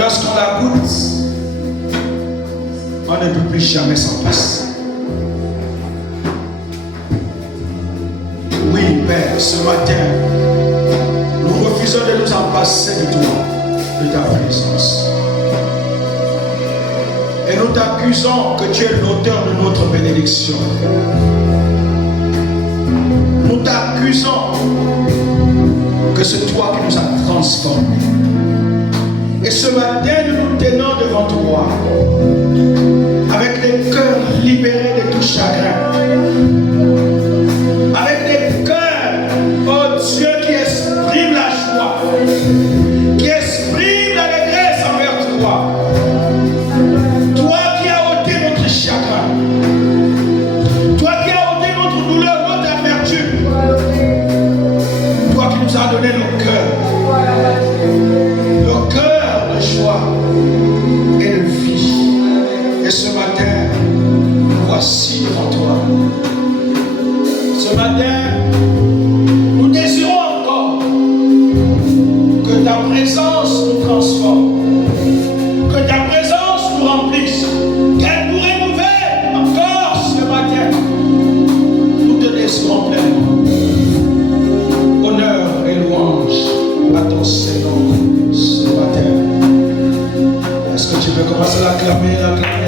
lorsqu'on la goûte, on ne peut plus jamais s'en passer. Oui, Père, ce matin, nous refusons de nous en passer de toi, de ta présence. Et nous t'accusons que tu es l'auteur de notre bénédiction. Nous t'accusons que c'est toi qui nous as transformés. Et ce matin, nous nous tenons devant toi, avec les cœurs libérés de tout chagrin, avec des cœurs, oh Dieu, qui expriment la joie, qui expriment l'allégresse envers toi. Toi qui as ôté notre chagrin, toi qui as ôté notre douleur, notre amertume, toi qui nous as donné nos cœurs de joie et de vie. Et ce matin, nous voici devant toi. Ce matin, nous désirons encore que ta présence nous transforme, que ta présence nous remplisse, qu'elle nous renouvelle encore ce matin. Nous te désirons pleinement. Honneur et louange à ton Seigneur ce matin. Est-ce que tu veux commencer à l'acclamer, l'acclamer?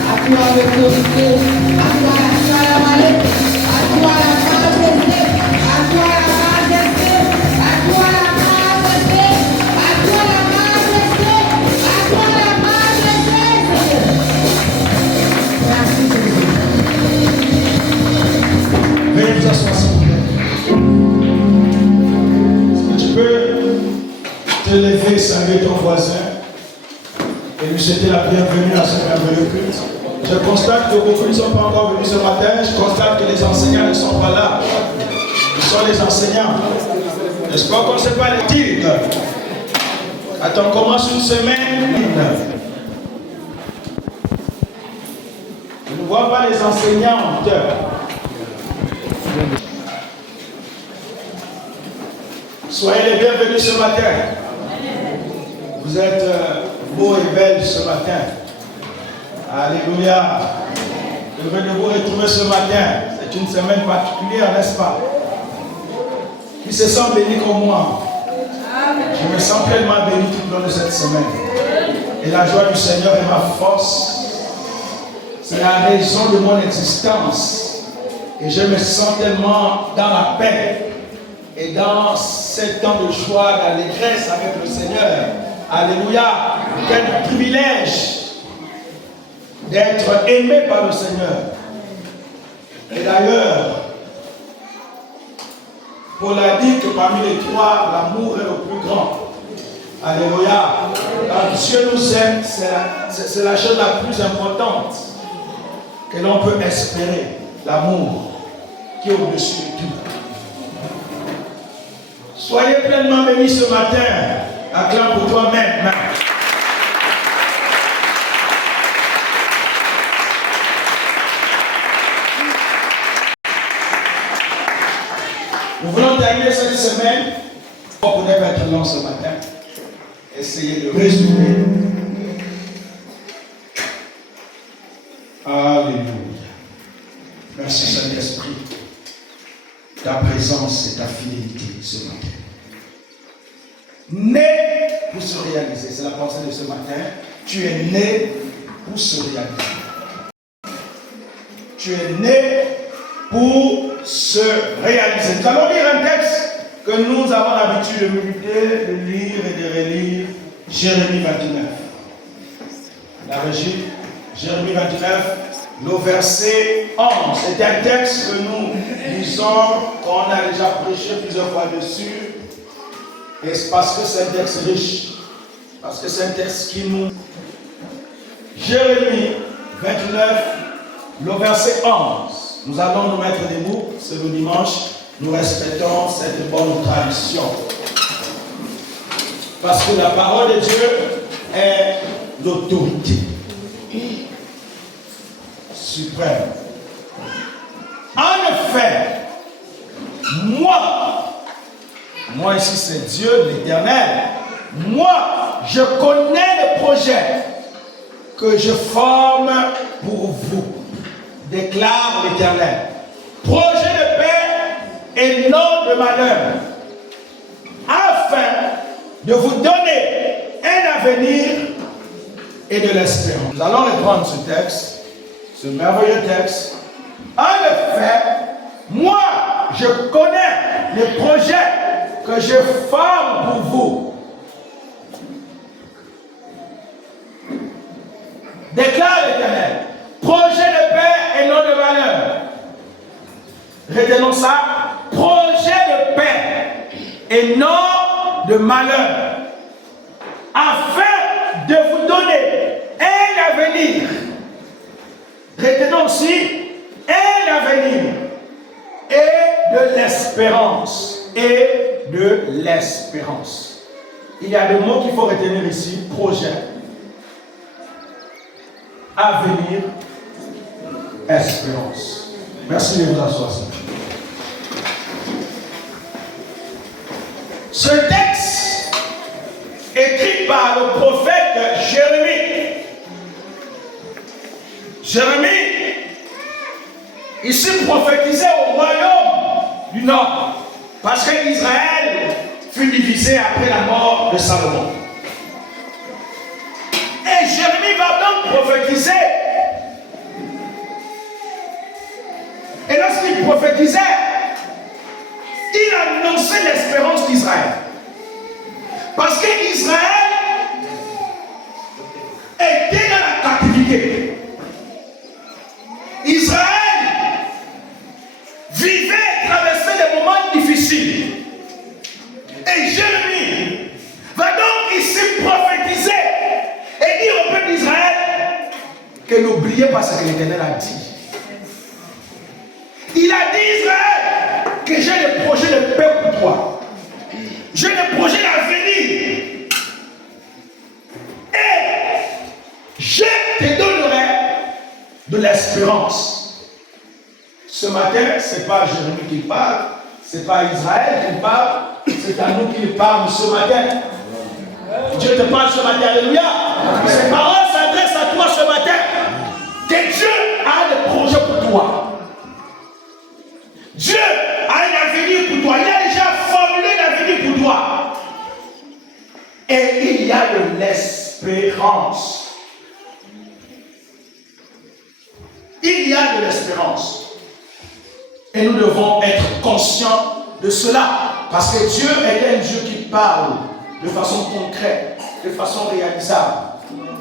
À toi l'autorité, à toi la majesté, à toi la majesté, à toi la majesté, à toi la majesté, à toi la majesté, à toi la majesté. Merci Jésus. Veuillez vous asseoir s'il vous plaît. Est-ce que tu peux te lever, saluer ton voisin et lui souhaiter la bienvenue à ce merveilleux culte? Je constate que beaucoup ne sont pas encore venus ce matin. Je constate que les enseignants ne sont pas là. Ils sont les enseignants. J'espère qu'on ne sait pas les titres. Attends, on commence une semaine. Je ne vois pas les enseignantes. Soyez les bienvenus ce matin. Vous êtes beaux et belles ce matin. Alléluia. Heureux de vous retrouver ce matin. C'est une semaine particulière, n'est-ce pas? Qui se sent béni comme moi? Je me sens pleinement béni tout au long de cette semaine. Et la joie du Seigneur est ma force. C'est la raison de mon existence. Et je me sens tellement dans la paix et dans ce temps de joie, d'allégresse avec le Seigneur. Alléluia. Quel privilège d'être aimé par le Seigneur. Et d'ailleurs, Paul a dit que parmi les trois, l'amour est le plus grand. Alléluia. Quand Dieu nous aime, c'est la chose la plus importante que l'on peut espérer. L'amour qui est au-dessus de tout. Soyez pleinement bénis ce matin. Acclame pour toi-même. Nous voulons terminer cette semaine. On pourrait être long ce matin. Essayez de résumer. Alléluia. Merci Saint-Esprit. Ta présence et ta fidélité ce matin. Né pour se réaliser. C'est la pensée de ce matin. Tu es né pour se réaliser. Tu es né pour se réaliser. Nous allons lire un texte que nous avons l'habitude de méditer, de lire et de relire. Jérémie 29. La régie, Jérémie 29, le verset 11. C'est un texte que nous lisons, qu'on a déjà prêché plusieurs fois dessus. Et c'est parce que c'est un texte riche. Parce que c'est un texte qui nous... Jérémie 29, le verset 11. Nous allons nous mettre debout, c'est le dimanche. Nous respectons cette bonne tradition. Parce que la parole de Dieu est l'autorité suprême. En Moi ici c'est Dieu, l'Éternel. Moi, je connais le projet que je forme pour vous, déclare l'Éternel. Projet de paix et non de malheur, afin de vous donner un avenir et de l'espérance. Nous allons reprendre ce texte, ce merveilleux texte. En effet, moi, je connais les projets que je forme pour vous. Déclare l'Éternel. Projet de paix et non de malheur. Retenons ça. Projet de paix et non de malheur. Afin de vous donner un avenir. Retenons aussi un avenir et de l'espérance. Et de l'espérance. Il y a des mots qu'il faut retenir ici. Projet, avenir, espérance. Merci de vous asseoir. Ce texte, écrit par le prophète Jérémie. Jérémie, ici prophétisait au royaume du Nord. Parce qu'Israël fut divisé après la mort de Salomon. Et Jérémie va donc prophétiser. Et lorsqu'il prophétisait, il annonçait l'espérance d'Israël. Parce qu'Israël était dans la captivité. Israël vivait et traversait des moments difficiles. Et Jérémie va donc ici prophétiser et dire au peuple d'Israël que n'oubliez pas ce que l'Éternel a dit. Il a dit Israël que j'ai des projets de paix pour toi. J'ai des projets d'avenir. Et je te donnerai de l'espérance. Ce matin, ce n'est pas Jérémie qui parle, ce n'est pas Israël qui parle, c'est à nous qu'il parle ce matin. Dieu te parle ce matin, alléluia. Ces paroles s'adressent à toi ce matin. Que Dieu a des projets pour toi. Dieu a un avenir pour toi. Il a déjà formulé l'avenir pour toi. Et il y a de l'espérance. Il y a de l'espérance. Et nous devons être conscients de cela. Parce que Dieu est un Dieu qui parle de façon concrète, de façon réalisable.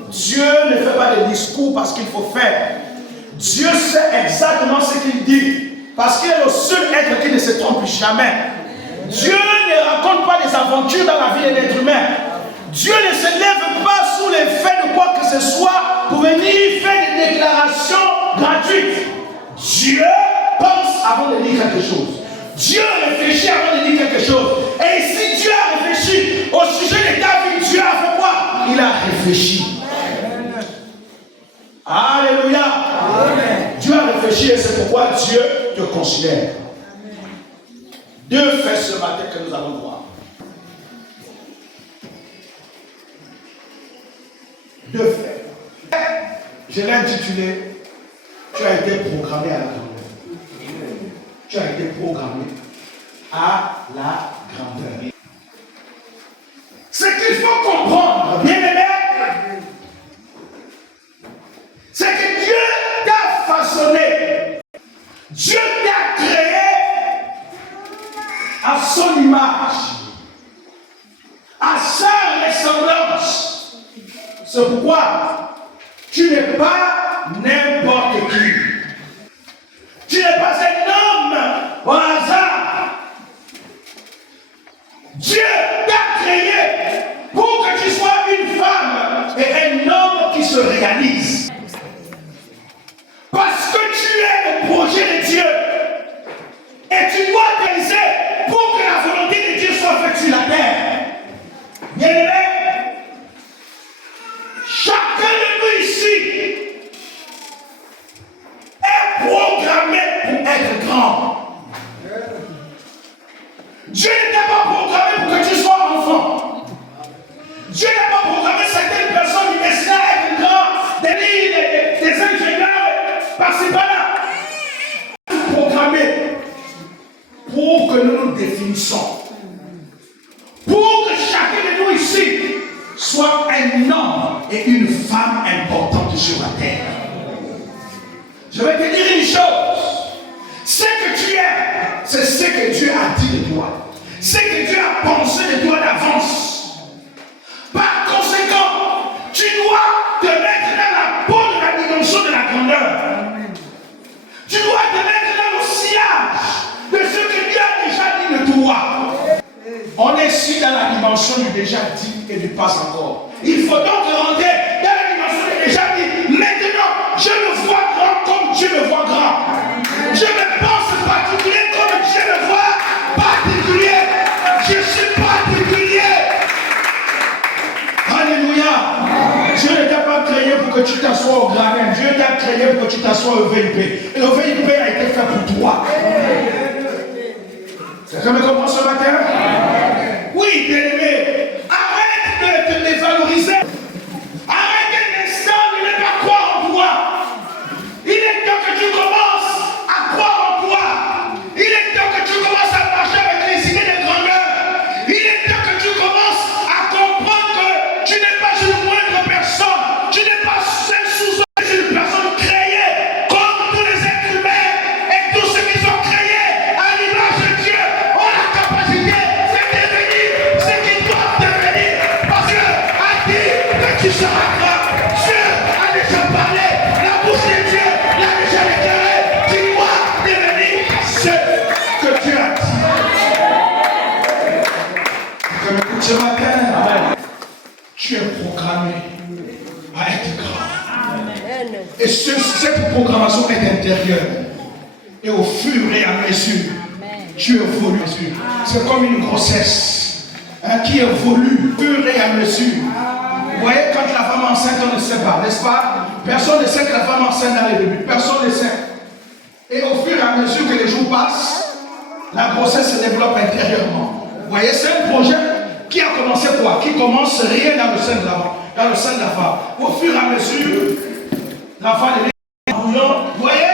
Dieu ne fait pas de discours parce qu'il faut faire. Dieu sait exactement ce qu'il dit. Parce qu'il est le seul être qui ne se trompe jamais. Dieu ne raconte pas des aventures dans la vie de l'être humain. Dieu ne se lève pas sous l'effet de quoi que ce soit pour venir faire des déclarations gratuites. Dieu pense avant de dire quelque chose. Dieu réfléchit avant de dire quelque chose. Et si Dieu a réfléchi au sujet de ta vie, Dieu a fait quoi? Il a réfléchi. Alléluia. Amen. Dieu a réfléchi et c'est pourquoi Dieu te considère. Deux faits ce matin que nous allons voir. Deux faits. Je l'ai intitulé Tu as été programmé à la grandeur. Tu as été programmé à la grandeur. Ce qu'il faut comprendre, bien aimé, c'est que Dieu t'a façonné. Dieu t'a créé à son image, à sa ressemblance. C'est pourquoi tu n'es pas n'importe qui. Tu n'es pas un homme au hasard. Dieu t'a créé pour que tu sois une femme et un homme qui se réalise. Parce que tu es le projet de Dieu. Et tu dois te réaliser pour que la volonté de Dieu soit faite sur la terre. Bien aimé, chacun de nous ici par-ci par-là. Programmé pour que nous nous définissons. Pour que chacun de nous ici soit un homme et une femme importante sur la terre. Je vais te dire une chose. Ce que tu es, c'est ce que Dieu a dit de toi. Ce que Dieu a pensé de toi d'avance. Par conséquent, tu dois te mettre dans la peau de la dimension de la grandeur. Tu dois te mettre dans le sillage de ce que Dieu a déjà dit de toi. On est ici dans la dimension du déjà dit et du pas encore. Il faut donc rentrer dans la dimension du déjà dit. Maintenant, je me vois grand comme Dieu me voit grand. Je me pense particulier comme Dieu me voit particulier. Je suis particulier. Alléluia. Dieu ne t'a pas créé pour que tu t'assoies au gradin. Dieu t'a créé pour que tu t'assoies au VIP. Et le VIP a été fait pour toi. Quelqu'un me comprend ce matin? Oui, bien-aimé. Arrête de te dévaloriser. Arrête un instant de ne pas croire en toi. Il est temps que tu commences à croire en toi. Il est temps que tu commences à marcher avec les idées de grandeur. Il est temps que tu commences à comprendre que tu n'es pas une moindre personne. Tu n'es pas un sous-homme, une personne créée comme tous les êtres humains et tous ceux qui sont créés à l'image de Dieu ont la capacité de devenir ce qu'ils doivent devenir. Parce que a dit que tu seras grand. Dieu a déjà parlé. La bouche de Dieu l'a déjà déclaré. Tu dois devenir ce que Dieu a dit. Comme écoute ce matin, tu es programmé à être grand. Et cette programmation est intérieure. Et au fur et à mesure, tu évolues. C'est comme une grossesse qui évolue au fur et à mesure. Vous voyez, quand la femme enceinte, on ne sait pas, n'est-ce pas? Personne ne sait que la femme enceinte dans les débuts. Personne ne sait. Et au fur et à mesure que les jours passent, la grossesse se développe intérieurement. Vous voyez, c'est un projet qui a commencé quoi? Qui commence rien dans le sein de la femme. Au fur et à mesure, la femme est bouillon. Vous voyez,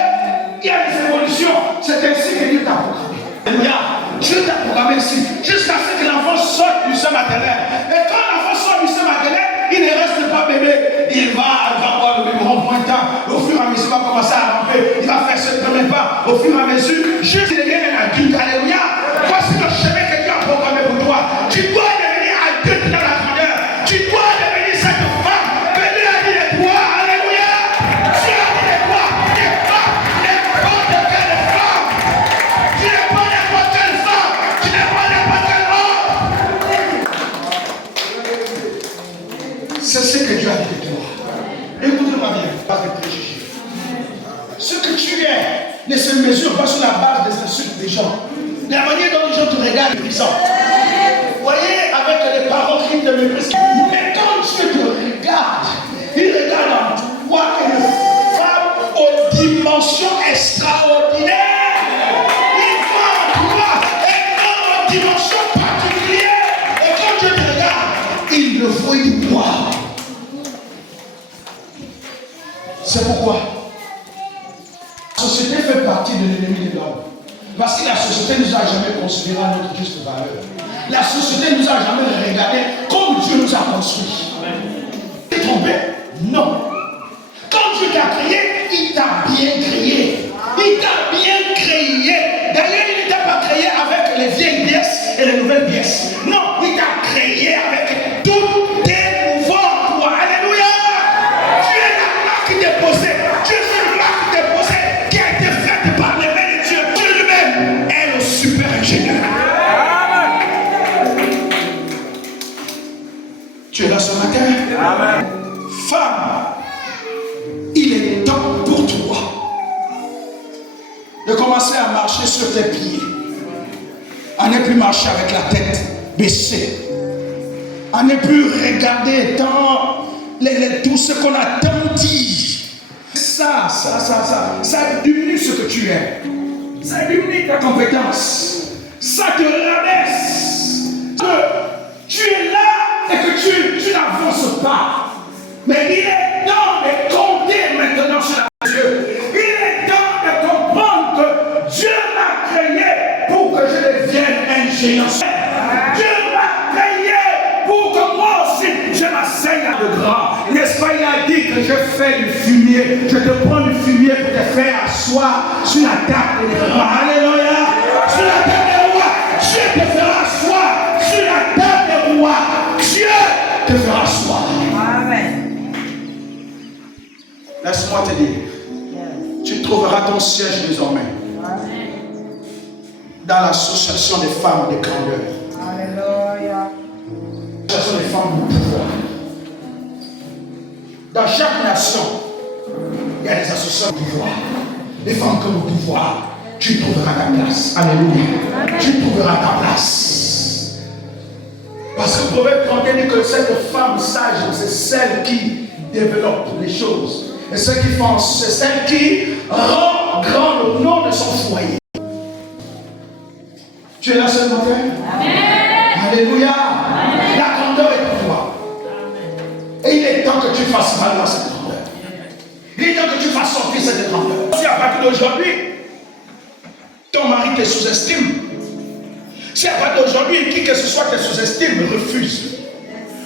il y a des évolutions. C'est ainsi que Dieu t'a programmé. Dieu t'a programmé ici, jusqu'à ce que l'enfant sorte du sein maternel. Et quand l'enfant sort du sein maternel, il ne reste pas bébé. Il va avoir le biberon pointant. Au fur et à mesure, il va commencer à ramper. Il va faire ce premier pas. Au fur et à mesure, jusqu'à devenir un adulte. Alléluia. Voici le chemin que Dieu a programmé pour toi. Tu dois devenir adulte dans la grandeur. Tu dois devenir cette femme que Dieu a dit de toi. Alléluia. Dieu a dit de toi. N'es pas n'importe quelle femme. Tu n'es pas n'importe quelle femme. Tu n'es pas n'importe quel homme. C'est ce que Dieu a dit de toi. Écoute-moi bien. Pas de préjugés. Ce que tu es ne se mesure pas sur la base des insultes des gens. De la manière dont les gens te regardent, ils sont. Vous voyez, avec les paroles qui te méprisent. Mais quand Dieu te regarde, il regarde en toi une femme aux dimensions extraordinaires. Il voit en toi un homme aux dimensions particulières. Et quand Dieu te regarde, il le voit du poids. C'est pourquoi la société fait partie de l'ennemi de l'homme. Parce que la société ne nous a jamais considéré à notre juste valeur. La société ne nous a jamais regardé comme Dieu nous a construit. Tu es trompé? Non. Quand Dieu t'a créé, il t'a bien créé. Il t'a bien créé. D'ailleurs, il ne t'a pas créé avec les vieilles pièces et les nouvelles pièces. Non, il t'a créé avec tout tes nouveaux en toi. Alléluia. Tu es la marque déposée. Tu es une marque déposée qui a été faite par les mains de Dieu. Dieu lui-même est le super ingénieur. Tu es là ce matin? Amen. Femme, il est temps pour toi de commencer à marcher sur tes pieds, à ne plus marcher avec la tête baissée, à ne plus regarder tant tout ce qu'on a tant dit. Ça diminue ce que tu es. Ça diminue ta compétence. Ça te rabaisse. Tu es là et que tu n'avances pas. Mais il est temps de compter maintenant sur la Dieu. Il est géants. Dieu m'a payé pour que moi aussi je m'asseigne à de grands. N'est-ce pas, il a dit que je fais du fumier. Je te prends du fumier pour te faire asseoir sur la table des grands. Alléluia. Sur la table des rois. Dieu te fera asseoir sur la table des rois. Dieu te fera asseoir. Amen. Laisse-moi te dire. Tu trouveras ton siège désormais dans l'association des femmes de grandeur. Alléluia. L'association des femmes de pouvoir. Dans chaque nation, il y a des associations de pouvoir. Les femmes comme le pouvoir, tu trouveras ta place. Alléluia. Tu trouveras ta place. Parce que Proverbe 31 dit que cette femme sage, c'est celle qui développe les choses. Et c'est celle qui rend grand le nom de son foyer. Tu es là ce matin? Amen. Alléluia. Amen. La grandeur est pour toi. Amen. Et il est temps que tu fasses valoir cette grandeur. Il est temps que tu fasses sortir cette grandeur. Si à partir d'aujourd'hui, ton mari te sous-estime, si à partir d'aujourd'hui, qui que ce soit te sous-estime, refuse.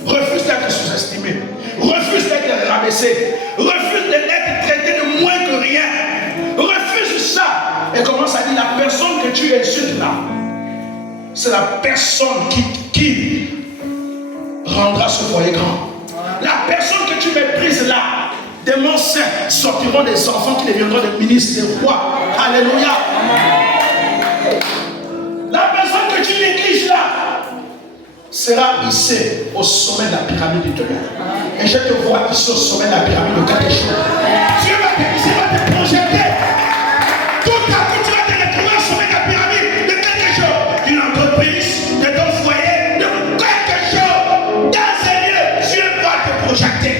Refuse d'être sous-estimé. Refuse d'être rabaissé. Refuse d'être traité de moins que rien. Refuse ça. Et commence à dire la personne que tu insultes là, c'est la personne qui rendra ce foyer grand. La personne que tu méprises là, de mon sein sortiront des enfants qui deviendront des ministres, des rois. Alléluia. La personne que tu négliges là sera hissée au sommet de la pyramide du tonnerre. Et je te vois ici au sommet de la pyramide de quelque chose. Dieu va te projeter. Tout à coup, tu vas te retrouver au sommet de la pyramide de quelque chose. D'une entreprise, de ton foyer, de quelque chose. Dans ces lieux, Dieu va te projeter.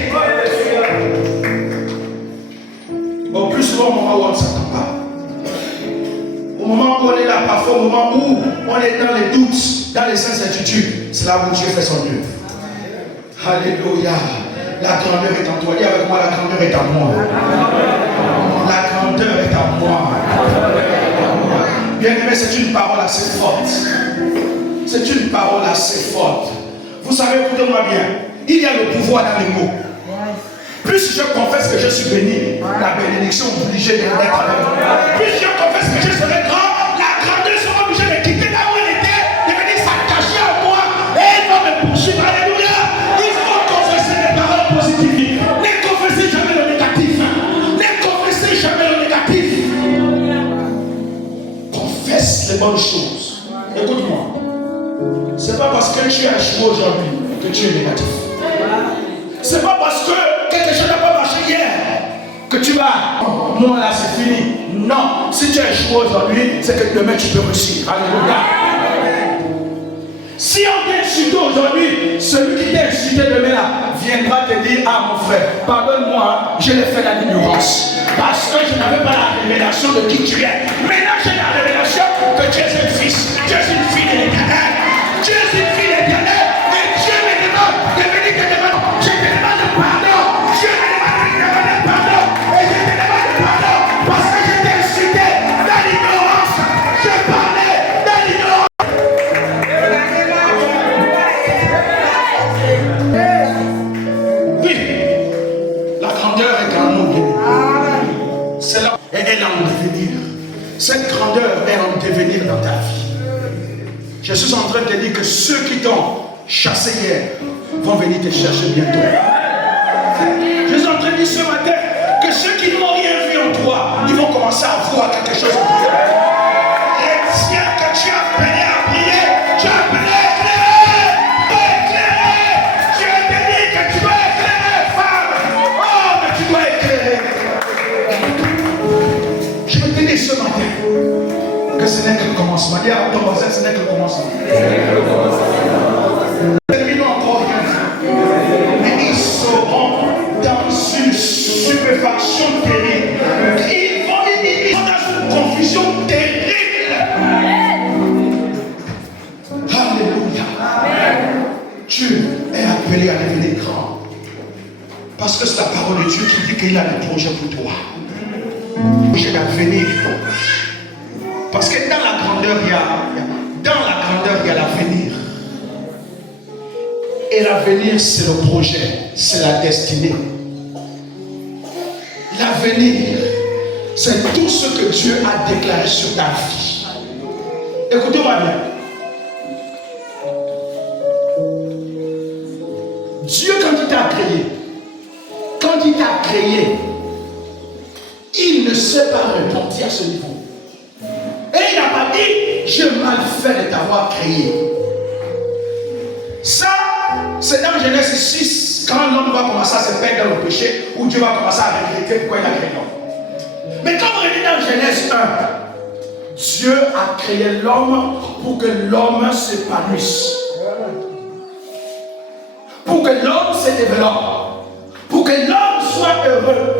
Au plus souvent, au moment où on ne s'attend pas. Au moment où on est là, parfois au moment où on est dans les doutes, dans les incertitudes, c'est là où Dieu fait son œuvre. Alléluia. La grandeur est en toi. Dis avec moi, la grandeur est en moi. La grandeur est en moi. Bien aimé, c'est une parole assez forte. C'est une parole assez forte. Vous savez, écoutez-moi bien, il y a le pouvoir dans les mots. Plus je confesse que je suis béni, la bénédiction obligée de l'être avec moi. Plus je confesse que je serai grand, la grandeur sera obligée de quitter là où elle était, de venir s'attacher à moi et elle va me poursuivre. Alléluia. Il faut confesser les paroles positives. Ne confessez jamais le négatif. Ne confessez jamais le négatif. Confesse les bonnes choses. Écoute-moi. C'est pas parce que tu as échoué aujourd'hui que tu es négatif. C'est pas parce que quelque chose n'a pas marché hier que tu vas. Non, là c'est fini. Non, si tu as échoué aujourd'hui, c'est que demain tu peux réussir. Alléluia. Si on t'a insulté aujourd'hui, celui qui t'a insulté demain là viendra te dire: ah mon frère, pardonne-moi, je l'ai fait dans l'ignorance. Parce que je n'avais pas la révélation de qui tu es. Maintenant j'ai la révélation que tu es un fils, tu es une fille de l'Éternel. Tu es une fille de l'Éternel. Et Dieu me demande de venir te demander. Je te demande pardon. Dieu me demande de demander pardon. Et je te demande pardon parce que je t'ai insulté dans l'ignorance. Je parlais dans l'ignorance. Oui, la grandeur est en nous. C'est là et elle est en devenir. Cette grandeur est en devenir dans ta vie. Je suis en train de te dire que ceux qui t'ont chassé hier vont venir te chercher bientôt. Je suis en train de dire ce matin que ceux qui n'ont rien vu en toi, ils vont commencer à voir quelque chose en toi. Les tiens que tu as appelé à prier, tu as appelé à éclairer. Tu as dit que tu dois éclairer, femme. Oh, mais tu dois éclairer. Je vais te dire ce matin que ce n'est que le commencement. Dis à ton voisin, ce n'est que le commencement. Terminons encore rien. Mais ils seront dans une stupéfaction terrible. Ils vont dans une confusion terrible. Alléluia. Dieu est appelé à devenir grand. Parce que c'est la parole de Dieu qui dit qu'il a des projets pour toi. Projet d'avenir. Parce que dans la grandeur, il y Dans la grandeur, il y a l'avenir. Et l'avenir, c'est le projet, c'est la destinée. L'avenir, c'est tout ce que Dieu a déclaré sur ta vie. Écoutez-moi bien. Dieu, quand il t'a créé, il ne sait pas repentir à ce niveau. Et il n'a pas dit, j'ai mal fait de t'avoir créé. Ça, c'est dans Genèse 6, quand l'homme va commencer à se perdre dans le péché, où Dieu va commencer à regretter pourquoi il a créé l'homme. Mais quand on relit dans Genèse 1, Dieu a créé l'homme pour que l'homme s'épanouisse. Pour que l'homme se développe. Pour que l'homme soit heureux.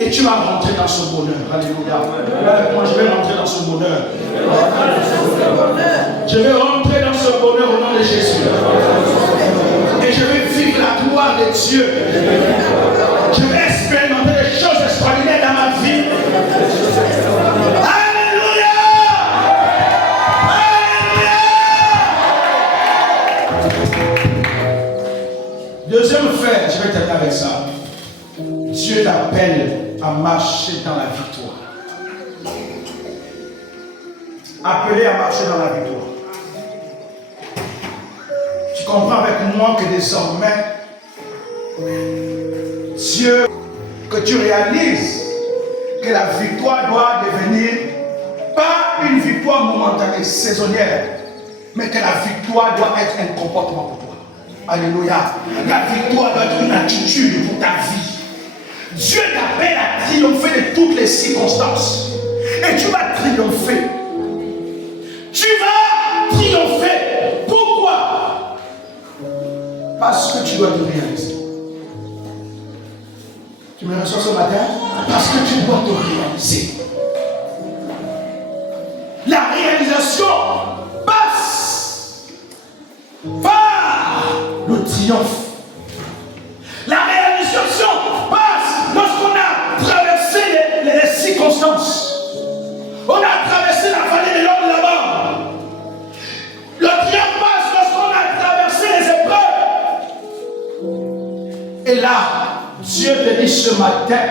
Et tu vas rentrer dans ce bonheur. Alléluia. Moi, je vais rentrer dans ce bonheur. Je vais rentrer dans ce bonheur au nom de Jésus. Et je vais vivre la gloire de Dieu. Je vais expérimenter des choses extraordinaires dans ma vie. Alléluia. Alléluia. Deuxième fait, je vais terminer avec ça. Dieu t'appelle à marcher dans la victoire. Appelé à marcher dans la victoire. Tu comprends avec moi que désormais, Dieu, que tu réalises que la victoire doit devenir pas une victoire momentanée, saisonnière, mais que la victoire doit être un comportement pour toi. Alléluia. La victoire doit être une attitude pour ta vie. Dieu t'appelle à triompher de toutes les circonstances. Et tu vas triompher. Tu vas triompher. Pourquoi? Parce que tu dois te réaliser. Tu me reçois ce matin? Parce que tu dois te réaliser. La réalisation passe par le triomphe. La réalisation passe lorsqu'on a traversé les circonstances. On a traversé la vallée de l'homme là-bas. Le triomphe passe lorsqu'on a traversé les épreuves. Et là, Dieu te dit ce matin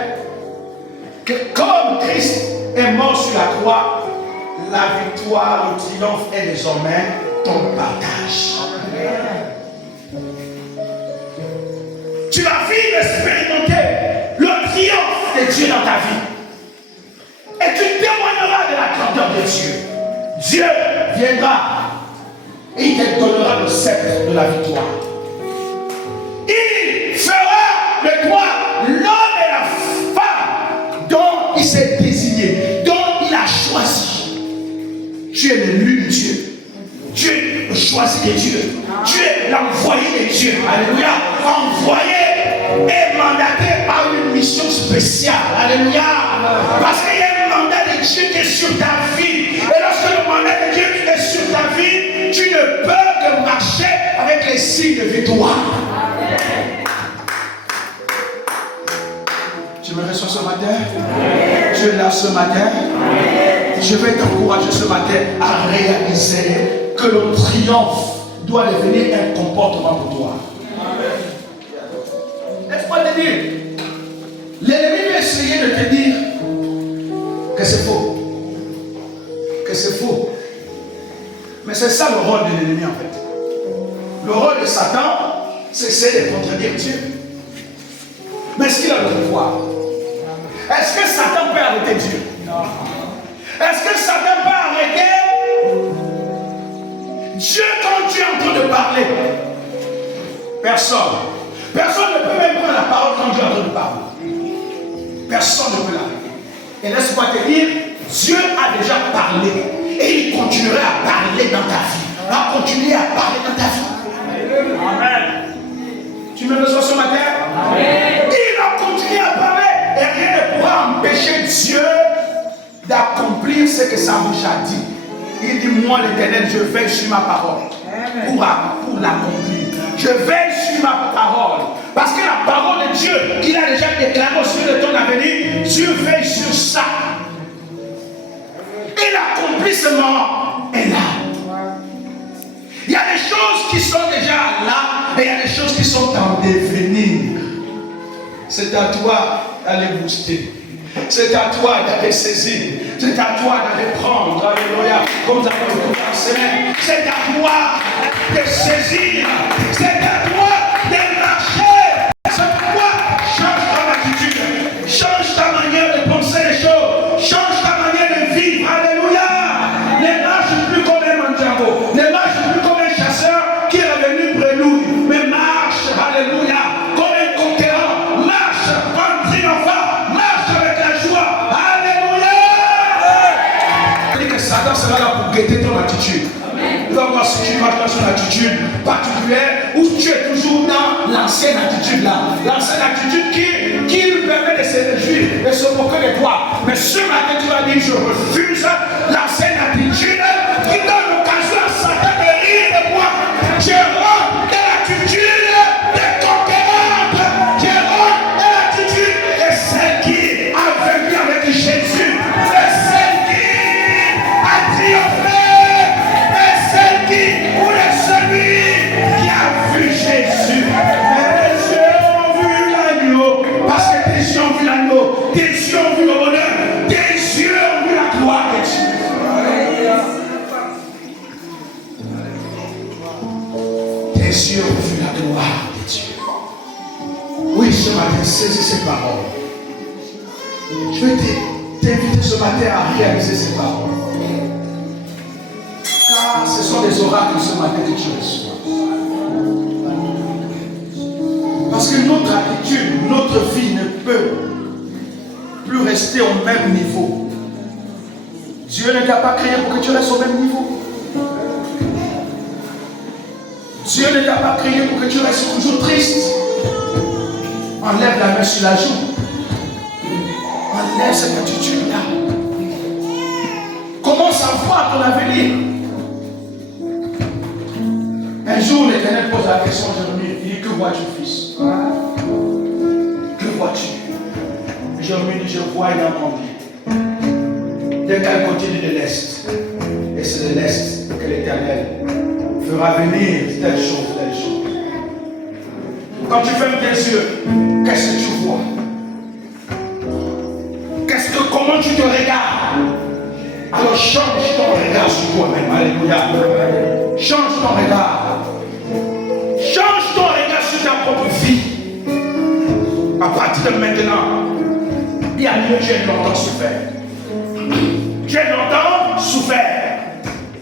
que comme Christ est mort sur la croix, la victoire, le triomphe est désormais ton partage. Tu vas vivre expérimenter le triomphe de Dieu dans ta vie. Et tu témoigneras de la grandeur de Dieu. Dieu viendra et il te donnera le sceptre de la victoire. Il fera de toi l'homme et la femme dont il s'est désigné, dont il a choisi. Tu es l'élu de Dieu. Tu es le choisi de Dieu. Tu es l'envoyé de Dieu. Alléluia. Envoyé et mandaté par une mission spéciale. Alléluia. Parce qu'il y a un mandat de Dieu qui est sur ta vie. Et lorsque le mandat de Dieu est sur ta vie, tu ne peux que marcher avec les signes de victoire. Tu me reçois ce matin? Tu es là ce matin? Je vais t'encourager ce matin à réaliser que le triomphe doit devenir un comportement pour toi. Laisse-moi te dire, l'ennemi va essayer de te dire que c'est faux. Que c'est faux. Mais c'est ça le rôle de l'ennemi en fait. Le rôle de Satan, c'est essayer de contredire Dieu. Mais est-ce qu'il a le pouvoir? Est-ce que Satan peut arrêter Dieu? Non. Est-ce que Satan peut arrêter Dieu quand tu es en train de parler? Personne. Personne ne peut même prendre la parole quand Dieu est en train de parler. Personne ne peut l'arrêter. Et laisse-moi te dire, Dieu a déjà parlé. Et il continuera à parler dans ta vie. À continuer à parler dans ta vie. Amen. Tu me reçois ce matin? Amen. Il va continuer à parler. Et rien ne pourra empêcher Dieu d'accomplir ce que sa bouche a dit. Il dit, moi l'Éternel, je veille sur ma parole pour l'accomplir. Je veille sur ma parole. Parce que la parole de Dieu, il a déjà déclaré sur le temps d'avenir, Dieu veille sur ça. Et l'accomplissement est là. Et il y a des choses qui sont en devenir. C'est à toi d'aller booster. C'est à toi d'aller saisir. C'est à toi d'aller prendre. Alléluia. Comme nous avons écouté en semaine. C'est à toi de saisir. C'est à toi de marcher. C'est pourquoi change ton attitude. Change ta manière de penser les choses. Change ta manière de vivre. Alléluia. Ne marche plus comme un mandiabo. Ne marche plus comme un chasseur qui est revenu prélude. Mais marche. Alléluia. Comme un conquérant. Marche en triomphant. Marche avec la joie. Alléluia. Que Satan sera là pour guetter ton attitude. Tu vas voir si tu marches dans son attitude particulière ou tu es toujours dans l'ancienne attitude là. L'ancienne attitude qui lui permet de se réjouir et se moquer de toi. Mais ce matin, tu vas dire je refuse l'ancienne attitude qui donne l'occasion à Satan de rire de moi. Je rentre dans l'attitude des conquérantes. Je rentre dans l'attitude de celle qui a vécu avec Jésus. De celle qui a triomphé. Ou de celui qui a vu Jésus. Mais tes yeux ont vu l'agneau. Parce que tes yeux ont vu l'agneau. Tes yeux ont vu le bonheur. Tes yeux ont vu la gloire de Dieu. Tes yeux ont vu la gloire de Dieu. Oui, ce matin, saisis ces paroles. Je vais t'inviter ce matin à réaliser ces paroles. Car ce sont des oracles ce matin que tu reçois. Parce que notre attitude, notre vie ne peut plus rester au même niveau. Dieu ne t'a pas créé pour que tu restes au même niveau. Dieu ne t'a pas créé pour que tu restes toujours triste. Enlève la main sur la joue. Enlève cette attitude-là. Commence à voir ton avenir. Un jour, l'Éternel pose la question à Jérémie. Il dit, que vois-tu, fils? Que vois-tu? Jérémie dit, je vois une amandine. De quel côté de l'Est? Et c'est de l'Est que l'Éternel fera venir telle chose, telle chose. Quand tu fermes tes yeux, qu'est-ce que tu vois? Comment tu te regardes? Alors change ton regard sur toi-même. Alléluia. Change ton regard. Change ton regard sur ta propre vie. À partir de maintenant, bien mieux, j'ai longtemps souffert. J'ai longtemps souffert.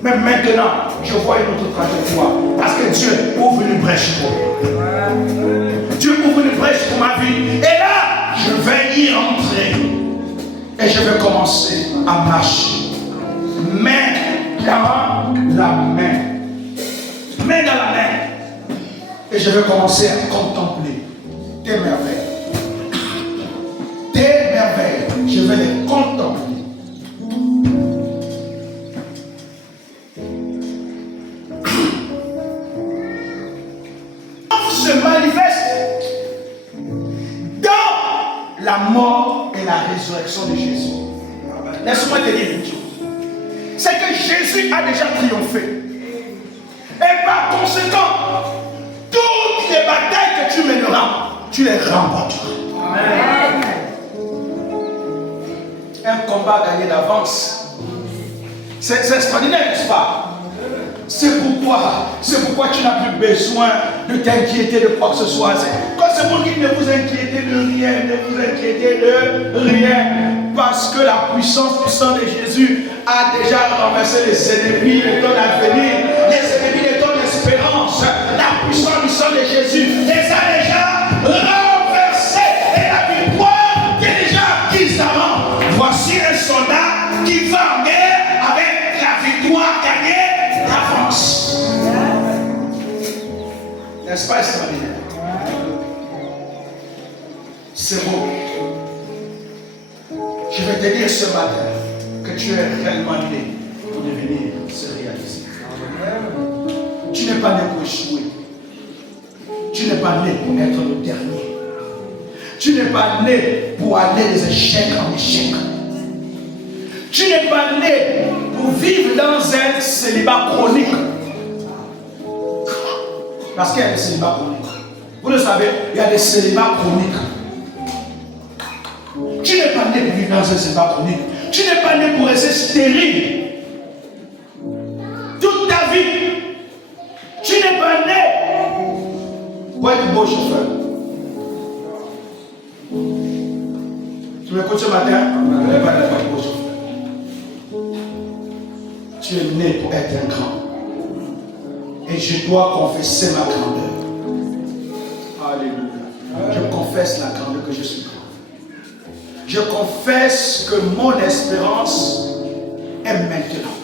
Mais maintenant, je vois une autre trajectoire. Parce que Dieu ouvre une brèche pour moi. Dieu ouvre une brèche pour ma vie. Et là, je vais y entrer. Et je vais commencer à marcher. Main dans la main. Main dans la main. Et je vais commencer à contempler tes merveilles. Tes merveilles. Je vais les contempler. Se manifeste dans la mort et la résurrection de Jésus. Laisse-moi te dire une chose. C'est que Jésus a déjà triomphé. Et par conséquent, toutes les batailles que tu mèneras, tu les remporteras. Amen. Un combat gagné d'avance. C'est extraordinaire, n'est-ce pas? C'est pourquoi tu n'as plus besoin de t'inquiéter de quoi que ce soit. Quand c'est pour qu'il ne vous inquiétez de rien, ne vous inquiétez de rien. Parce que la puissance du sang de Jésus a déjà renversé les ennemis de ton avenir, les ennemis de ton espérance. La puissance du sang de Jésus les a déjà renversés. Et la victoire qui est déjà acquise d'avant. Voici un soldat qui va en guerre avec la victoire gagnée d'avance. N'est-ce pas extraordinaire? C'est beau. Je vais te dire ce matin que tu es réellement né pour devenir se réaliser. Tu n'es pas né pour échouer. Tu n'es pas né pour être le dernier. Tu n'es pas né pour aller des échecs en échec. Tu n'es pas né pour vivre dans un célibat chronique. Parce qu'il y a des célibats chroniques. Vous le savez, il y a des célibats chroniques. Tu n'es pas né pour vivre dans un célibat chronique. Tu n'es pas né pour rester stérile toute ta vie. Tu n'es pas né pour être beau chauffeur. Tu m'écoutes ce matin? Tu n'es pas né pour être beau chauffeur. Tu es né pour être un grand. Et je dois confesser ma grandeur. Alléluia. Je confesse la grandeur que je suis grand. Je confesse que mon espérance est maintenant.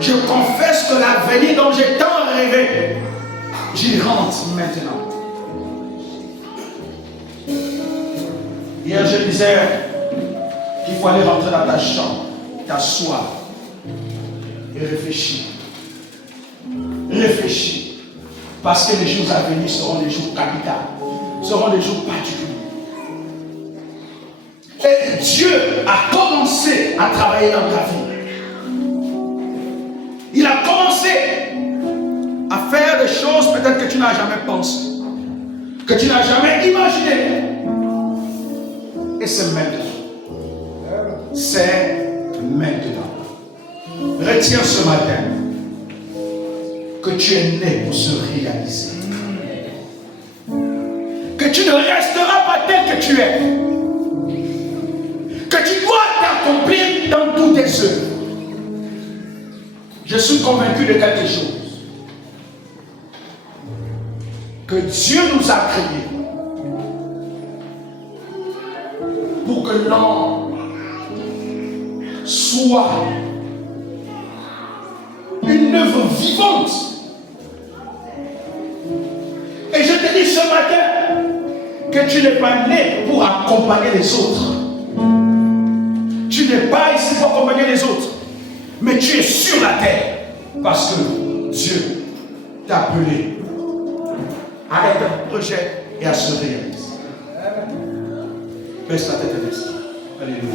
Je confesse que l'avenir dont j'ai tant rêvé, j'y rentre maintenant. Hier, je disais qu'il faut aller rentrer dans ta chambre, t'asseoir et réfléchir. Réfléchis. Parce que les jours à venir seront des jours capitaux, seront des jours particuliers. Et Dieu a commencé à travailler dans ta vie. Il a commencé à faire des choses peut-être que tu n'as jamais pensé, que tu n'as jamais imaginé. Et c'est maintenant. C'est maintenant. Retiens ce matin que tu es né pour se réaliser. Que tu ne resteras pas tel que tu es. Que tu dois t'accomplir dans tous tes œuvres. Je suis convaincu de quelque chose. Que Dieu nous a créés pour que l'homme soit une œuvre vivante. Et je te dis ce matin que tu n'es pas né pour accompagner les autres. Tu n'es pas ici pour accompagner les autres. Mais tu es sur la terre. Parce que Dieu t'a appelé à être un projet et à se réaliser. Baisse la tête un instant. Alléluia.